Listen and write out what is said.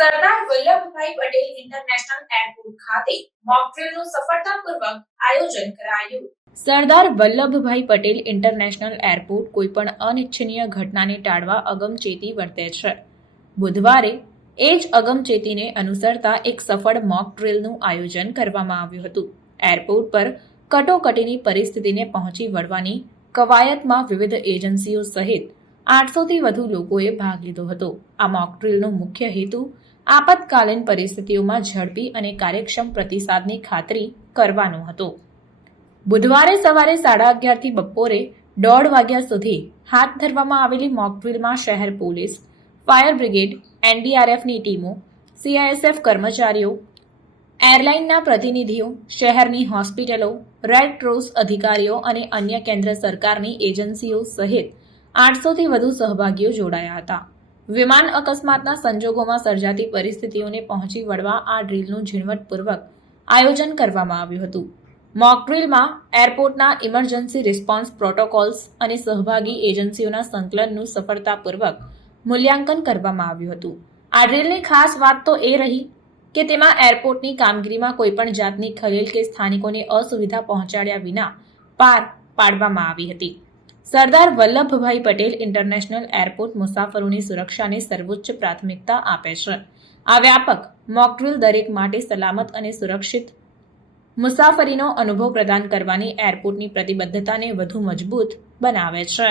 Sardar Vallabhbhai Patel international airport ખાતે mock ડ્રીલનું સફળતાપૂર્વક આયોજન કરાયું। સરદાર વલ્લભભાઈ પટેલ ઇન્ટરનેશનલ એરપોર્ટ કોઈપણ અનિચ્છનીય ઘટનાને ટાળવા અગમચેતી વર્તે છે। બુધવારે એ જ અગમચેતીને અનુસરતા એક સફળ મોક ડ્રીલનું આયોજન કરવામાં આવ્યું હતું। એરપોર્ટ પર કટોકટીની પરિસ્થિતિને પહોંચી વળવાની કવાયતમાં વિવિધ એજન્સીઓ સહિત 800થી વધુ લોકોએ ભાગ લીધો હતો। આ મોક ડ્રીલનો મુખ્ય હેતુ આપતકાલીન પરિસ્થિતિઓમાં ઝડપી અને કાર્યક્ષમ પ્રતિસાદની ખાતરી કરવાનો હતો। બુધવારે સવારે 11:30 થી બપોરે 1:30 વાગ્યા સુધી હાથ ધરવામાં આવેલી મોક ડ્રીલમાં શહેર પોલીસ, ફાયર બ્રિગેડ, એનડીઆરએફની ટીમો, સીઆઈએસએફ કર્મચારીઓ, એરલાઇનના પ્રતિનિધિઓ, શહેરની હોસ્પિટલો, રેડ ક્રોસ અધિકારીઓ અને અન્ય કેન્દ્ર સરકારની એજન્સીઓ સહિત 800થી વધુ સહભાગીઓ જોડાયા હતા। વિમાન અકસ્માતના સંજોગોમાં સર્જાતી પરિસ્થિતિઓને પહોંચી વળવા આ ડ્રીલનું ઝીણવટપૂર્વક આયોજન કરવામાં આવ્યું હતું। મોક ડ્રીલમાં એરપોર્ટના ઇમરજન્સી રિસ્પોન્સ પ્રોટોકોલ્સ અને સહભાગી એજન્સીઓના સંકલનનું સફળતાપૂર્વક મૂલ્યાંકન કરવામાં આવ્યું હતું। આ ડ્રીલની ખાસ વાત તો એ રહી કે તેમાં એરપોર્ટની કામગીરીમાં કોઈપણ જાતની ખલેલ કે સ્થાનિકોને અસુવિધા પહોંચાડ્યા વિના પાર પાડવામાં આવી હતી। સરદાર વલ્લભભાઈ પટેલ ઇન્ટરનેશનલ એરપોર્ટ મુસાફરોની સુરક્ષાને સર્વોચ્ચ પ્રાથમિકતા આપે છે। આ વ્યાપક મોક ડ્રીલ દરેક માટે સલામત અને સુરક્ષિત મુસાફરીનો અનુભવ પ્રદાન કરવાની એરપોર્ટની પ્રતિબદ્ધતાને વધુ મજબૂત બનાવે છે।